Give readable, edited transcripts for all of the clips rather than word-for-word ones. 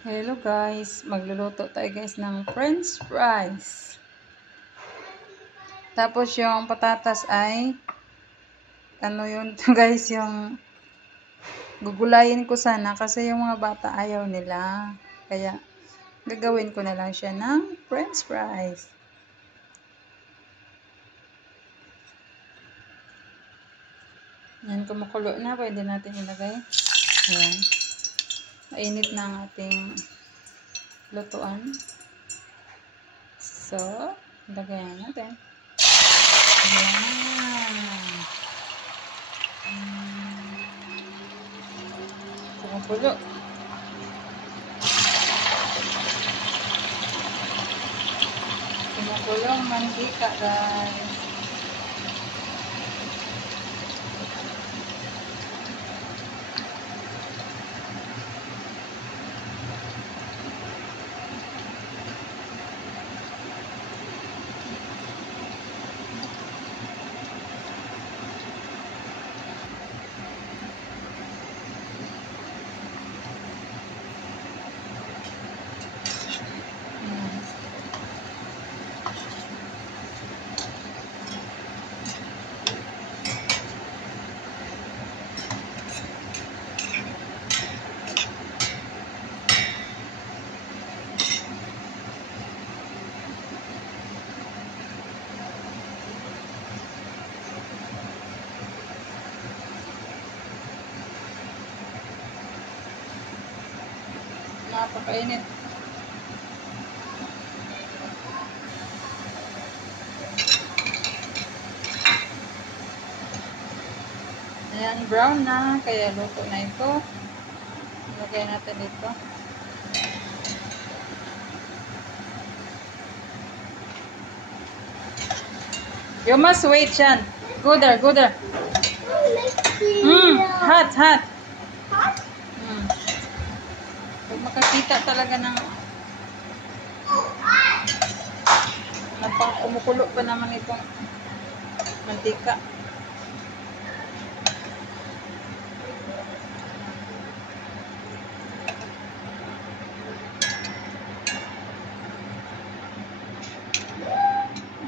Hello guys, magluluto tayo guys ng french fries. Tapos yung patatas ay ano yun guys, yung gugulayin ko sana kasi yung mga bata ayaw nila. Kaya gagawin ko na lang siya ng french fries. Yan, kumukulo na, pwede natin ilagay. Ayan. Mainit na ang ating lutuan. So, lagayan natin. Ayan. Kumukulo. Kumukulo ang mantika guys. Napakainit. Ayan, brown na. Kaya luto na ito. Ilagay natin dito. You must wait, Chan. Go there, go there. Hot, hot. Pag makakita talaga ng kumukulo pa naman itong mantika.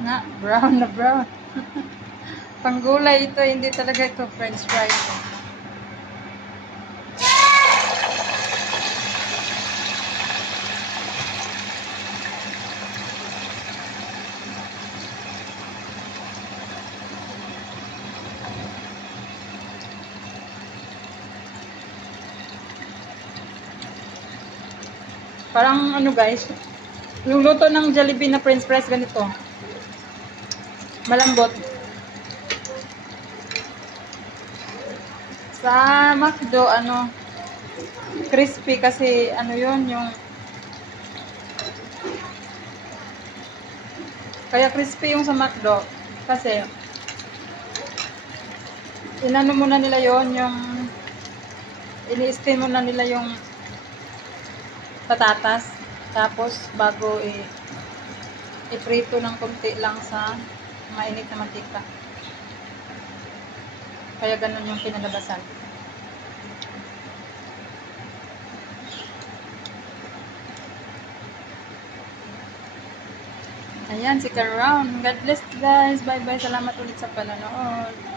Na, brown na brown. Panggulay ito, hindi talaga ito french fries. Parang ano guys, yung luto ng Jollibee na french fries ganito. Malambot. Sa McDo, ano, crispy kasi ano yun, yung kaya crispy yung sa McDo kasi inano muna nila yon, yung ini-steam muna nila yung patatas tapos bago i-prito ng konti lang sa mainit na mantika. Kaya ganun yung pinalabasan. Ayan, si Karown. God bless guys. Bye bye. Salamat ulit sa panonood.